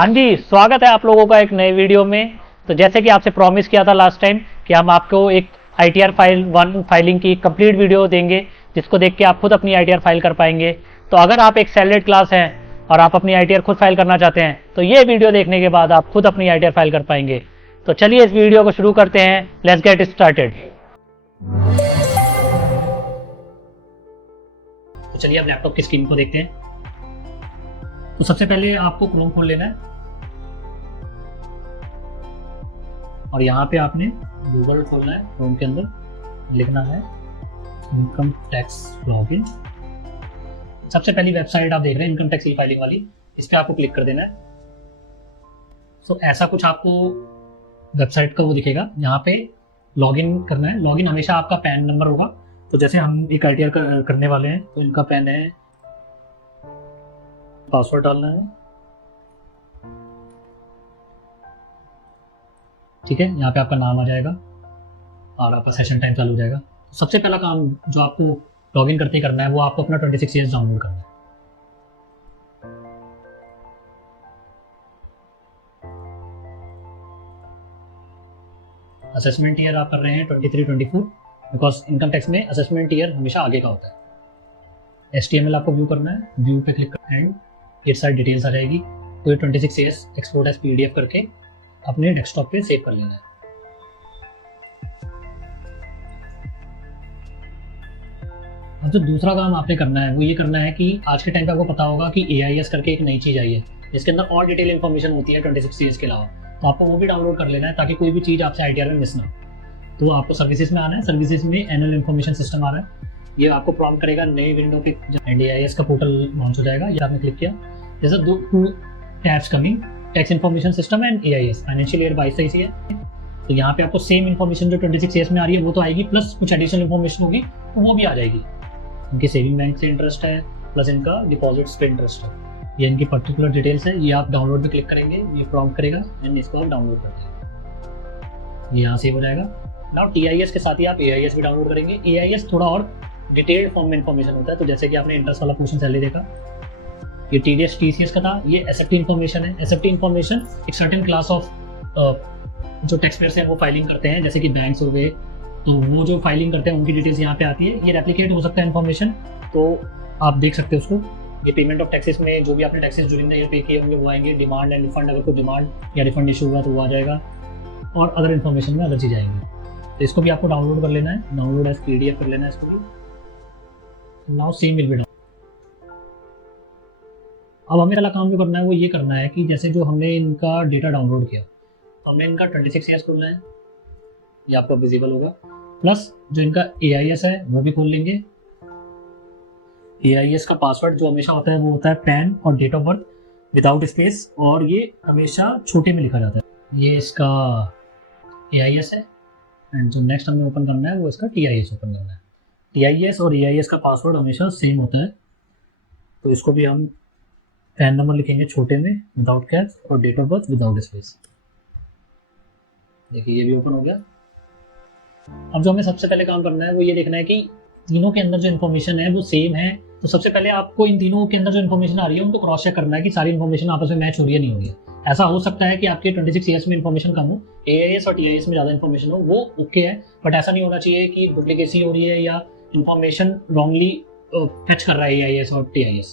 हाँ जी, स्वागत है आप लोगों का एक नए वीडियो में। तो जैसे कि आपसे प्रॉमिस किया था लास्ट टाइम कि हम आपको एक ITR फाइल 1 फाइलिंग की कंप्लीट वीडियो देंगे, जिसको देख के आप खुद अपनी ITR फाइल कर पाएंगे। तो अगर आप एक सैलरीड क्लास हैं और आप अपनी ITR खुद फाइल करना चाहते हैं तो ये वीडियो देखने के बाद आप खुद अपनी ITR फाइल कर पाएंगे। तो चलिए इस वीडियो को शुरू करते हैं। Let's get started. तो चलिए अब लैपटॉप की स्क्रीन को देखते हैं। तो सबसे पहले आपको क्रोम खोल लेना है और यहाँ पे आपने गूगल खोलना है। क्रोम के अंदर लिखना है इनकम टैक्स लॉगिन। सबसे पहली वेबसाइट आप देख रहे हैं इनकम टैक्स ई फाइलिंग वाली, इस पर आपको क्लिक कर देना है। तो ऐसा कुछ आपको वेबसाइट का वो दिखेगा। यहाँ पे लॉगिन करना है। लॉगिन हमेशा आपका पैन नंबर होगा। तो जैसे हम एक ITR करने वाले हैं तो इनका पैन है, पासवर्ड डालना है, ठीक है। यहाँ पे आपका नाम आ जाएगा और आपका सेशन टाइम चालू हो जाएगा। तो सबसे पहला काम जो आपको लॉगिन करते ही करना है वो आपको अपना 26 ईयर्स डाउनलोड करना है। असेसमेंट ईयर आप कर रहे हैं 23-24, बिकॉज इनकम टैक्स में असेसमेंट ईयर हमेशा आगे का होता है। HTML आपको व्यू करना है, व्यू पे क्लिक करना एंड ये सारी डिटेल्स आ जाएगी। तो ये 26 ईयर्स एक्सपोर्ट एज PDF करके अपने डेस्कटॉप पे सेव कर लेना है। अब जो दूसरा काम आपने करना है वो ये करना है कि आज के टाइम पे आपको पता होगा कि AIS करके एक नई चीज़ आई है जिसके अंदर और डिटेल इन्फॉर्मेशन होती है 26 ईयर्स के अलावा। तो आपको वो भी डाउनलोड कर लेना है ताकि कोई भी चीज़ आपसे ITR में मिस ना हो। तो आपको सर्विसेज में आना है। सर्विसेज में एनुअल इन्फॉर्मेशन सिस्टम आ रहा है। ये आपको प्रॉम्प्ट करेगा नई विंडो पे एंड AIS का पोर्टल लॉन्च हो जाएगा। ये आपने क्लिक किया, जैसे two tabs coming, tax information system and AIS financial year 22-23 है। तो यहाँ पे आपको सेम इन्फॉर्मेशन जो 26 ईयर्स में आ रही है वो तो आएगी, प्लस कुछ एडिशनल इन्फॉर्मेशन होगी तो वो भी आ जाएगी। इनके सेविंग बैंक से इंटरेस्ट है, प्लस इनका डिपॉजिट्स पे इंटरेस्ट है। ये इनकी पर्टिकुलर डिटेल्स है। ये आप डाउनलोड पे क्लिक करेंगे, ये प्रॉम्प्ट करेगा एंड इसको आप डाउनलोड कर देंगे। ये यहाँ सेव हो जाएगा। नाउ TIS के साथ ही आप AIS भी डाउनलोड करेंगे। AIS थोड़ा और डिटेल्ड फॉर्म में इन्फॉर्मेशन होता है। तो जैसे कि आपने इंटरेस्ट वाला पोर्शन पहले देखा, ये TDS TCS का था। ये SFT इन्फॉर्मेशन है। SFT इन्फॉर्मेशन एक सर्टेन क्लास ऑफ जो टैक्स पेयर्स हैं वो फाइलिंग करते हैं, जैसे कि बैंक्स हो गए, तो वो जो फाइलिंग करते हैं उनकी डिटेल्स यहाँ पे आती है। ये रेप्लिकेट हो सकता है इन्फॉर्मेशन, तो आप देख सकते हो उसको। ये पेमेंट ऑफ टैक्सेस में जो भी आपने टैक्सेस ड्यूरिंग द ईयर पे किए होंगे वो आएंगे। डिमांड एंड रिफंड, अगर कोई डिमांड या रिफंड इशू हुआ तो वो आ जाएगा। और अदर इन्फॉर्मेशन में अदर चीज़ आएंगी। तो इसको भी आपको डाउनलोड कर लेना है। डाउनलोड एज PDF कर लेना है इसको भी। Now same will be down. अब हमें पहला काम जो करना है वो ये करना है कि जैसे जो हमने इनका डेटा डाउनलोड किया, हमने इनका 26 ईयर्स खोलना है। ये आपको विजिबल होगा। प्लस जो इनका AIS है वो भी खोल लेंगे। AIS का पासवर्ड जो हमेशा होता है वो होता है पैन और date of birth without space, और ये हमेशा छोटे में लिखा जाता है। ये इसका AIS है एंड जो नेक्स्ट हमें ओपन करना है वो इसका TIS ओपन करना है। TIS और AIS का पासवर्ड हमेशा सेम होता है। तो इसको भी हम पैन नंबर लिखेंगे छोटे में विदाउट कैप्स और date of birth without space. देखिए ये भी ओपन हो गया। अब जो हमें सबसे पहले काम करना है वो ये देखना है कि तीनों के अंदर जो इन्फॉर्मेशन है वो सेम है। तो सबसे पहले आपको इन तीनों के अंदर जो इन्फॉर्मेशन आ रही है उनको क्रॉस चेक करना है कि सारी इन्फॉर्मेशन आपस में मैच हो रही है नहीं हो रही है। ऐसा हो सकता है कि आपके 26 ईयर्स में इन्फॉर्मेशन कम हो, AIS और TIS में ज़्यादा इन्फॉर्मेशन हो, वो ओके है। बट ऐसा नहीं होना चाहिए कि डुप्लीकेसी हो रही है या इन्फॉर्मेशन रॉन्गली फैच कर रहा है AIS और TIS,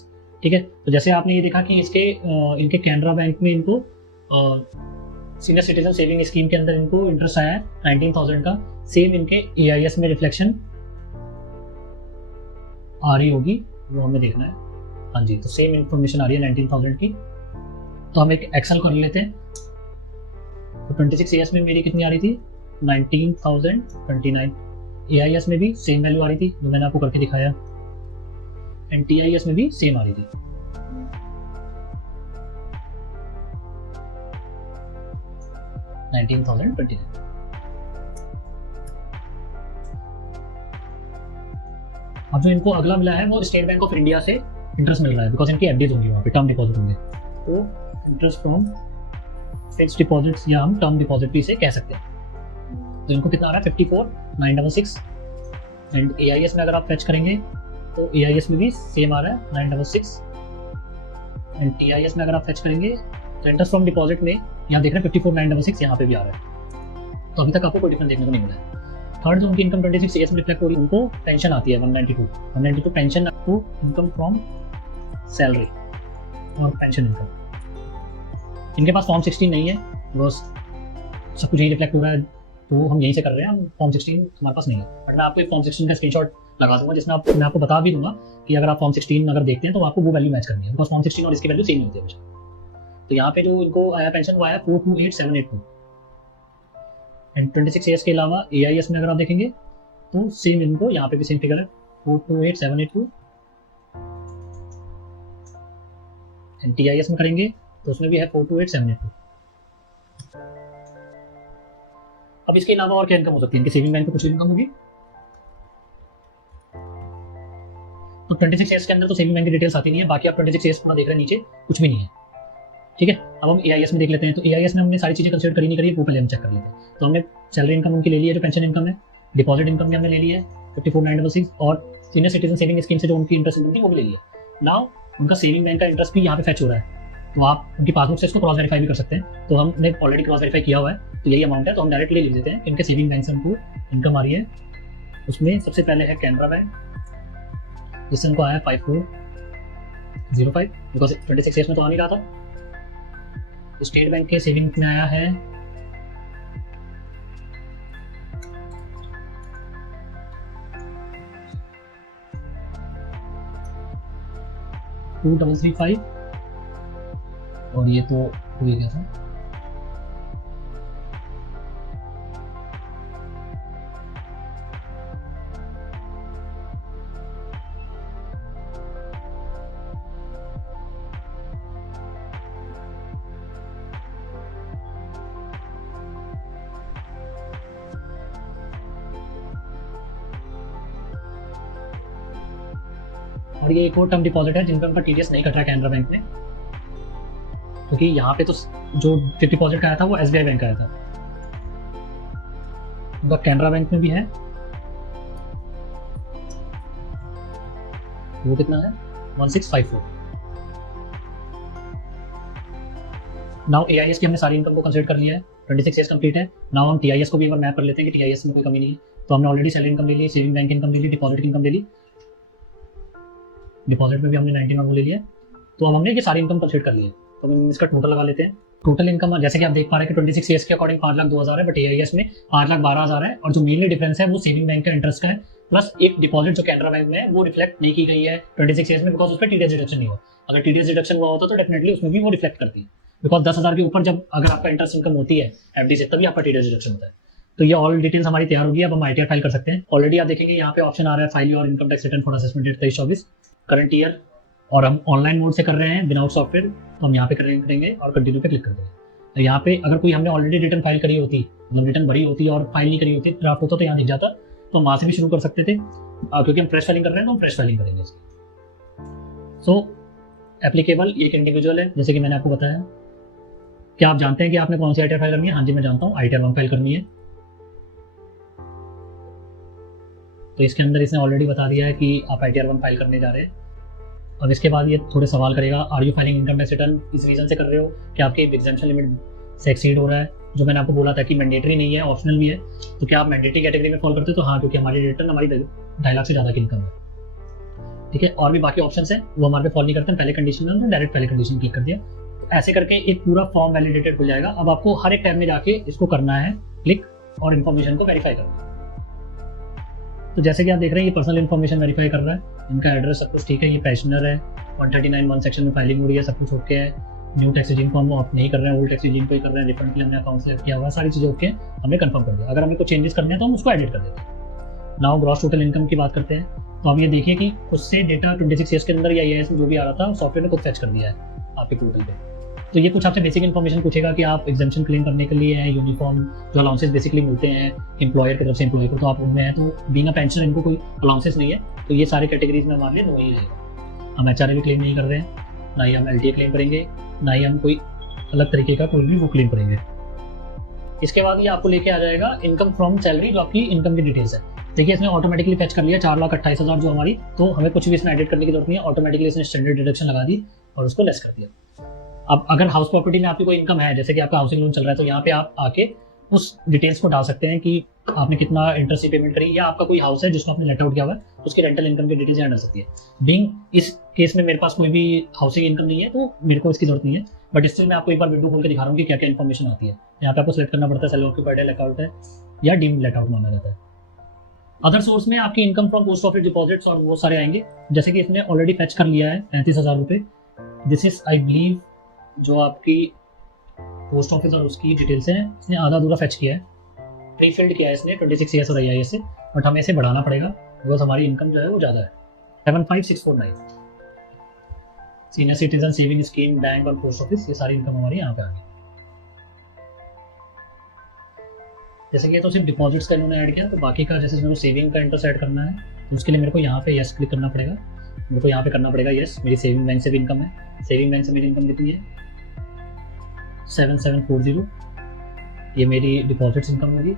ठीक है। तो जैसे आपने ये देखा कि इनके कैनरा बैंक में इनको सीनियर सिटीजन सेविंग स्कीम के अंदर इनको इंटरेस्ट आया है 19,000 का। सेम इनके AIS में रिफ्लेक्शन आ रही होगी, वो हमें देखना है। हाँ जी, तो सेम इन्फॉर्मेशन आ रही है 19,000 की। तो हम एक एक्सेल कर लेते हैं। तो 26 ईयर्स में मेरी कितनी आ रही थी? 19,029। AIS में भी सेम वैल्यू आ रही थी जो मैंने आपको करके दिखाया, एंड TIS में भी सेम आ रही थी। अब जो इनको अगला मिला है वो स्टेट बैंक ऑफ इंडिया से इंटरेस्ट मिल रहा है, बिकॉज इनकी एफडीज होंगी वहाँ पे, टर्म डिपॉजिट होंगे। तो इंटरेस्ट फ्रॉम फिक्स्ड डिपॉजिट्स या हम टर्म डिपॉजिट भी इसे कह सकते हैं। तो इनको कितना आ रहा है? 54,966। एंड AIS में अगर आप फैच करेंगे तो AIS में भी सेम आ रहा है 966। एंड TIS में अगर आप फैच करेंगे तो इंटरेस्ट फ्रॉम डिपॉजिट में यहाँ देख रहे हैं 54,966 यहाँ पे भी आ रहा है, तो अभी तक आपको कोई डिफरेंस देखने को नहीं मिला है। थर्ड जो उनकी इनकम 26 ईयर्स में रिफ्लेक्ट हो रही है, उनको पेंशन आती है 192 pension two income from salary और पेंशन इनकम। इनके पास फॉर्म 16 नहीं है, बस सब कुछ यही रिफ्लेक्ट हो रहा है, तो हम यहीं से कर रहे हैं। फॉर्म 16 हमारे पास नहीं है, बट मैं आपको एक फॉर्म 16 का स्क्रीनशॉट लगा दूंगा जिसमें मैं आपको बता भी दूंगा कि अगर आप फॉर्म 16 अगर देखते हैं तो आपको वो वैल्यू मैच करनी है, बिकॉज फॉर्म 16 और इसकी वैल्यू सेम होती है हमेशा। तो यहाँ पे जो इनको आया पेंशन वो आया 428,782 एंड 26 ईयर्स के अलावा AIS में अगर आप देखेंगे तो सेम इनको यहाँ पे भी सेम फिगर है 428,782 एंड TIS में करेंगे तो उसमें भी है 428,782। अब इसके अलावा और क्या इनकम हो सकती है, इनके सेविंग बैंक पे कुछ इनकम होगी। तो 26 ईयर्स के अंदर तो सेविंग बैंक की डिटेल्स आती नहीं है, बाकी आप 26 ईयर्स पूरा देख रहे हैं, नीचे कुछ भी नहीं है, ठीक है। अब हम AIS में देख लेते हैं, तो AIS में हमने सारी चीजें कंसीडर करी नहीं करी है, वो पहले हम चेक कर लेते हैं। तो हमने सैलरी इनकम उनकी ले ली है, जो पेंशन इनकम है, डिपॉजिट इनकम भी हमने ले ली है 54,966 और सीनियर सिटीजन सेविंग स्कीम से जो उनकी इंटरेस्ट इनकम थी वो भी ले लिया। नाउ उनका सेविंग बैंक का इंटरेस्ट भी यहाँ पे फैच हो रहा है, तो आप उनकी पासबुक से इसको क्रॉस वेरीफाई भी कर सकते हैं। तो हमने ऑलरेडी क्रॉस वेरीफाई किया हुआ है, तो यही अमाउंट है, तो हम डायरेक्टली लिख देते हैं इनके सेविंग बैंक से हमको इनकम आ रही है। उसमें सबसे पहले है कैनरा बैंक, जिससे उनको आया 5405, बिकॉज 26 ईयर्स में तो आ नहीं रहा था। स्टेट बैंक के सेविंग में आया है 2335 और ये तो हो गया था। और ये एक और टर्म डिपॉजिट है जिनका उनका TDS नहीं कट रहा है कैनरा बैंक में, क्योंकि यहाँ पे तो जो फिक्स डिपॉजिट का आया था वो SBI बैंक का आया था। उनका कैनरा बैंक में भी है, वो कितना है 1654। नाउ AIS की हमने सारी इनकम को कंसीडर कर लिया है, 26 ईयर्स कंप्लीट है। नाउ हम TIS को भी एक बार मैप कर लेते हैं कि TIS में कोई कमी नहीं है। तो हमने ऑलरेडी सैलरी इनकम ले ली, सेविंग बैंक इनकम ले ली, डिपॉजिट इनकम ले ली, डिपॉजिट में भी हमने 19 और वो ले लिया। तो अब हमने ये सारी इनकम कंसीडर कर ली है, तो हम इसका टोटल लगा लेते हैं। टोटल इनकम जैसे कि आप देख पा रहे हैं कि 26 ईयर्स के अकॉर्डिंग 5,02,000 है, बट AIS में 5,12,000 है। और जो मेनली डिफरेंस है वो सेविंग बैंक का इंटरेस्ट का है, प्लस एक डिपॉजिट जो कैनरा बैंक में है वो रिफ्लेक्ट नहीं की गई है 26 ईयर्स में, बिकॉज उस पर TDS डिडक्शन नहीं हुआ। अगर TDS डिडक्शन हुआ होता तो डेफिनेटली उसमें भी वो रिफ्लेक्ट करती है, बिकॉज 10,000 के ऊपर जब अगर आपका इंटरेस्ट इनकम होती है FD से, तभी आपका TDS डिडक्शन होता है। तो ये ऑल डिटेल्स हमारी तैयार होगी, अब हम ITR फाइल कर सकते हैं। ऑलरेडी आप देखेंगे यहाँ पे ऑप्शन आ रहा है file your income tax return for assessment date 23-24 current year, और हम ऑनलाइन मोड से कर रहे हैं विदाउट सॉफ्टवेयर, तो हम यहाँ पे करेंगे और कंटिन्यू पे क्लिक कर देंगे। तो यहाँ पे अगर कोई हमने ऑलरेडी रिटर्न फाइल करी होती, मतलब रिटर्न भरी होती और फाइल नहीं करी होती, ड्राफ्ट होता तो यहाँ दिख जाता, तो हम वहाँ से भी शुरू कर सकते थे। क्योंकि हम फ्रेश फाइलिंग कर रहे हैं तो हम फ्रेश फाइलिंग करेंगे इसकी। सो एप्लीकेबल ये एक इंडिविजुअल है, जैसे कि मैंने आपको बताया। क्या आप जानते हैं कि आपने कौन सी ITR फाइल करनी है? हाँ जी मैं जानता हूँ, ITR 1 फाइल करनी है। तो इसके अंदर इसने ऑलरेडी बता दिया है कि आप ITR 1 फाइल करने जा रहे हैं। और इसके बाद ये थोड़े सवाल करेगा, are you filing income tax return इस रीजन से कर रहे हो कि आपके एग्जाम्पशन लिमिट से एक्सीड हो रहा है, जो मैंने आपको बोला था कि मैंडेटरी नहीं है, ऑप्शनल भी है। तो क्या आप मैंडेटरी कैटेगरी में फॉल करते हो? तो हाँ, क्योंकि हमारी रिटर्न हमारी 2.5 लाख से ज़्यादा की इनकम है, ठीक है। और भी बाकी ऑप्शन है वो हमारे पे फॉल नहीं करते हैं। पहले कंडीशन में हमने डायरेक्ट पहले कंडीशन क्लिक कर दिया, ऐसे करके एक पूरा फॉर्म वैलिडेटेड हो जाएगा। अब आपको हर एक टैब में जाके इसको करना है क्लिक और इन्फॉर्मेशन को वेरीफाई करना है। तो जैसे कि आप देख रहे हैं ये पर्सनल इन्फॉर्मेशन वेरीफाई कर रहा है, इनका एड्रेस सब कुछ ठीक है, ये पेंशनर है, 139(1) सेक्शन में फाइलिंग हो रही है, सब कुछ ओके है। न्यू टैक्स रिजीम को हम ऑफ नहीं कर रहे हैं, ओल्ड टैक्स रिजीम को ही कर रहे हैं, रिफंड के लिए हमने अकाउंट सेलेक्ट किया हुआ है, सारी चीज़ें ओके हैं, हमने कंफर्म कर दिया। अगर हमें कुछ चेंजेस करने हैं तो हम उसको एडिट कर देते हैं। नाउ ग्रॉस टोटल इनकम की बात करते हैं। तो अब ये देखिए कि खुद से डेटा 26 ईयर्स के अंदर या AIS में जो भी आ रहा था सॉफ्टवेयर ने खुद फैच कर दिया है आपके पोर्टल पे। तो ये कुछ आपसे बेसिक इन्फॉर्मेशन पूछेगा कि आप एग्जाम्पशन क्लेम करने के लिए हैं, यूनिफॉर्म जो अलाउंसेस बेसिकली मिलते हैं एम्प्लॉयर की तरफ से एम्प्लॉय को, तो आप उनमें हैं। तो बीइंग अ पेंशनर इनको कोई अलाउंसेस नहीं है, तो ये सारे कैटेगरीज में हमारे लिए नो ही रहेगा। हम HRA भी क्लेम नहीं कर रहे हैं, ना ही हम LTA क्लेम करेंगे, ना ही हम कोई अलग तरीके का कोई भी वो क्लेम करेंगे। इसके बाद ये आपको लेके आ जाएगा इनकम फ्रॉम सैलरी, जो आपकी इनकम की डिटेल्स है। देखिए इसने ऑटोमेटिकली फैच कर लिया 4,28,000 जो हमारी, तो हमें कुछ भी इसमें एडिट करने की जरूरत नहीं है, ऑटोमेटिकली इसने स्टैंडर्ड डिडक्शन लगा दी और उसको लेस कर दिया। अब अगर हाउस प्रॉपर्टी में आपकी कोई इनकम है, जैसे कि आपका हाउसिंग लोन चल रहा है, तो यहाँ पे आप आके उस डिटेल्स को डाल सकते हैं कि आपने कितना इंटरेस्ट की पेमेंट करी, या आपका कोई हाउस है जिसको आपने लेट आउट किया हुआ है, उसकी रेंटल इनकम की डिटेल्स यहाँ डाल सकती है। बीइंग इस केस में मेरे पास कोई भी हाउसिंग इनकम नहीं है, तो मेरे को इसकी जरूरत नहीं है, बट स्टिल मैं आपको एक बार विंडो खोल के दिखा रहा हूँ कि क्या क्या इन्फॉर्मेशन आती है। यहाँ पे आपको सेलेक्ट करना पड़ता है सेल ऑक्यूपाइड लेट आउट है या डीम्ड लेट आउट माना जाता है। अदर सोर्स में आपकी income from post office deposits और वो सारे आएंगे, जैसे कि इसने ऑलरेडी फैच कर लिया है 35,000 रुपये। दिस इज आई बिलीव जो आपकी पोस्ट ऑफिस और उसकी डिटेल्स हैं, इसने आधा अधूरा फैच किया है, प्री फिल्ड किया है इसने 26 ईयर्स और IAS से, बट हमें इसे बढ़ाना पड़ेगा बिकॉज हमारी इनकम जो है वो ज़्यादा है। 75649 senior citizen saving scheme, bank और पोस्ट ऑफिस, ये सारी इनकम हमारी यहाँ पे आ गई। जैसे कि तो सिर्फ डिपॉजिट्स का इन्होंने ऐड किया, तो बाकी का जैसे मेरे को सेविंग का इंटरेस्ट ऐड करना है, तो उसके लिए मेरे को यहाँ पे यस क्लिक करना पड़ेगा। मेरे को यहाँ पे करना पड़ेगा यस। मेरी सेविंग बैंक से भी इनकम है, सेविंग बैंक से मेरी इनकम कितनी है 7740, ये मेरी डिपॉजिट्स इनकम होगी।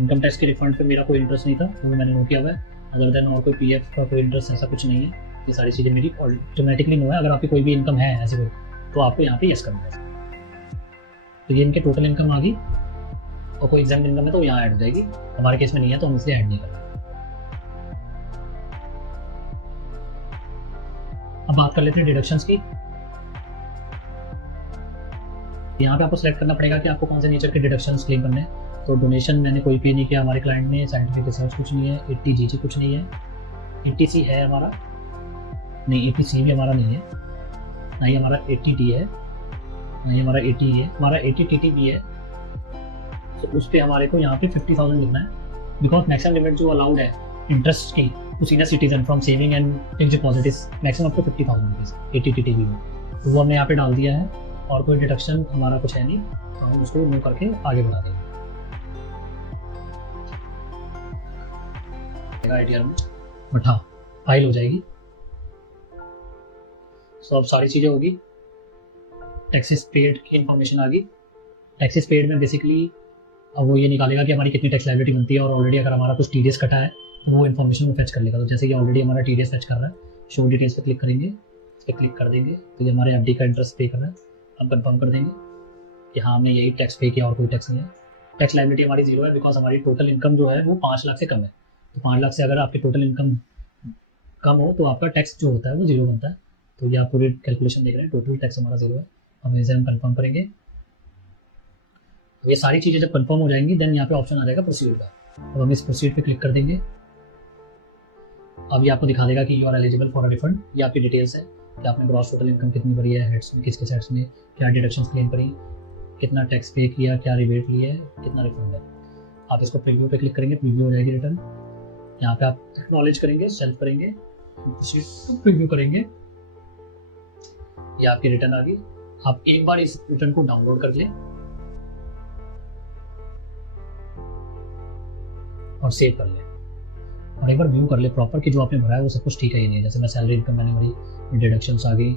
इनकम टैक्स के रिफंड पे मेरा कोई इंटरेस्ट नहीं था, वो मैंने नोट किया हुआ है। अदर देन और कोई PF का कोई इंटरेस्ट ऐसा कुछ नहीं है, ये सारी चीज़ें मेरी ऑटोमेटिकली नो है। अगर आपकी कोई भी इनकम है ऐसे कोई, तो आपको यहाँ पे यस करना है। तो ये इनके टोटल इनकम आ गई, और कोई एग्जाम इनकम है तो यहाँ ऐड हो जाएगी। हमारे केस में नहीं है तो हम इसलिए ऐड नहीं कर रहे। अब बात कर लेते हैं डिडक्शंस की। यहाँ पे आपको सेलेक्ट करना पड़ेगा कि आपको कौन से नेचर के डिडक्शंस क्लेम करने हैं। तो डोनेशन मैंने कोई पे नहीं किया हमारे क्लाइंट ने, साइंटिफिक रिसर्च कुछ नहीं है, 80GG कुछ नहीं है, ETC है हमारा नहीं, ETC भी हमारा नहीं है, ना ही हमारा 80D है, ना ही हमारा 80 है, हमारा 80TT भी है। तो उस पर हमारे को यहाँ पे 50,000 लिखना है, बिकॉज मैक्सिमम लिमिट जो अलाउड है इंटरेस्ट की to senior citizen from saving and fixed deposit is maximum up to 50,000 rupees 80TT में। तो वो हमने यहाँ पे डाल दिया है, और कोई डिडक्शन हमारा कुछ है नहीं, तो हम उसको नो करके आगे बढ़ा देंगे। ITR में बट हाँ फाइल हो जाएगी। सो अब सारी चीज़ें होगी। टैक्सेस पेड की इंफॉर्मेशन आ गई। टैक्सेस पेड में बेसिकली अब वो ये निकालेगा कि हमारी कितनी टैक्स लायबिलिटी बनती है, और ऑलरेडी अगर हमारा कुछ TDS कटा है तो वो इन्फॉर्मेशन में फेच कर लेगा। तो जैसे कि ऑलरेडी हमारा TDS फेच कर रहा है, शो डिटेल्स पे क्लिक करेंगे, इस पर क्लिक कर देंगे तो ये हमारे FD का इंटरेस्ट पे कर रहा है। हम कंफर्म कर देंगे कि हाँ हमने यही टैक्स पे किया और कोई टैक्स नहीं है। टैक्स लायबिलिटी हमारी 0 है, बिकॉज हमारी टोटल इनकम जो है वो 5 लाख से कम है। तो 5 लाख से अगर आपकी टोटल इनकम कम हो तो आपका टैक्स जो होता है वो 0 बनता है। तो ये आप पूरी कैलकुलेशन देख रहे हैं, टोटल टैक्स हमारा 0 है। हम इसे हम कंफर्म करेंगे। ये सारी चीज़ें जब कंफर्म हो जाएंगी देन यहाँ पे ऑप्शन आ जाएगा प्रोसीड का। अब हम इस प्रोसीड पे क्लिक कर देंगे। अब ये आपको दिखा देगा कि you are eligible for a refund. ये आपकी डिटेल्स है कि आपने ग्रॉस टोटल इनकम कितनी भरी है, हेड्स में किसके हेड्स में क्या डिडक्शंस क्लेम करी, कितना टैक्स पे किया, क्या रिबेट लिया है, कितना रिफंड है। आप इसको प्रीव्यू पे क्लिक करेंगे, प्रीव्यू हो जाएगी रिटर्न। यहाँ पे आप एक्नॉलेज करेंगे, सेल्फ करेंगे, प्रीव्यू करेंगे, ये आपकी रिटर्न आ गई। आप एक बार इस रिटर्न को डाउनलोड कर लें और सेव कर लें, और एक बार व्यू कर ले प्रॉपर कि जो आपने भरा है वो सब कुछ ठीक है ही नहीं। जैसे मैं सैलरी इनकम मैंने भरी, डिडक्शंस आ गई,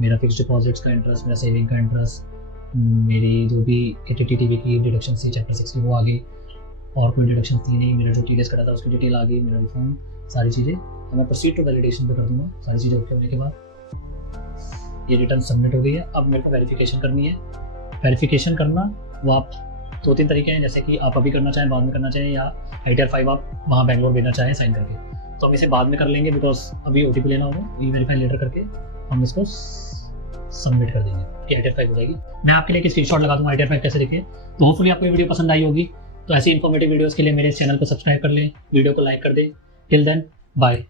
मेरा फिक्स डिपॉजिट्स का इंटरेस्ट, मेरा सेविंग का इंटरेस्ट, मेरी जो भी TTTV की डिडक्शन थी चैप्टर 6 की वो आ गई, और कोई डिडक्शन थी नहीं। मेरा जो TDS कटा था उसकी डिटेल आ गई, मेरा रिफंड, सारी चीज़ें। अब मैं प्रोसीड टू वैलिडेशन पे कर दूंगा। सारी चीज़ें ओके होने के बाद ये रिटर्न सबमिट हो गई है। अब मेरे को वेरिफिकेशन करनी है। वेरिफिकेशन करना वो आप 2-3 तरीके हैं, जैसे कि आप अभी करना चाहें, बाद में करना चाहें, या ITR 5 आप वहाँ बैंगलोर भेजना चाहें साइन करके। तो हम इसे बाद में कर लेंगे बिकॉज अभी OTP लेना होगा। E-वेरीफाई लेटर करके हम इसको सबमिट कर देंगे कि ITR 5 हो जाएगी। मैं आपके लिए एक स्क्रीनशॉट लगा दूंगा ITR 5 कैसे दिखे। तो होपफुली आपको ये वीडियो पसंद आई होगी। तो ऐसी इन्फॉर्मेटिव वीडियोस के लिए मेरे चैनल को सब्सक्राइब कर लें, वीडियो को लाइक कर दें। Till then bye.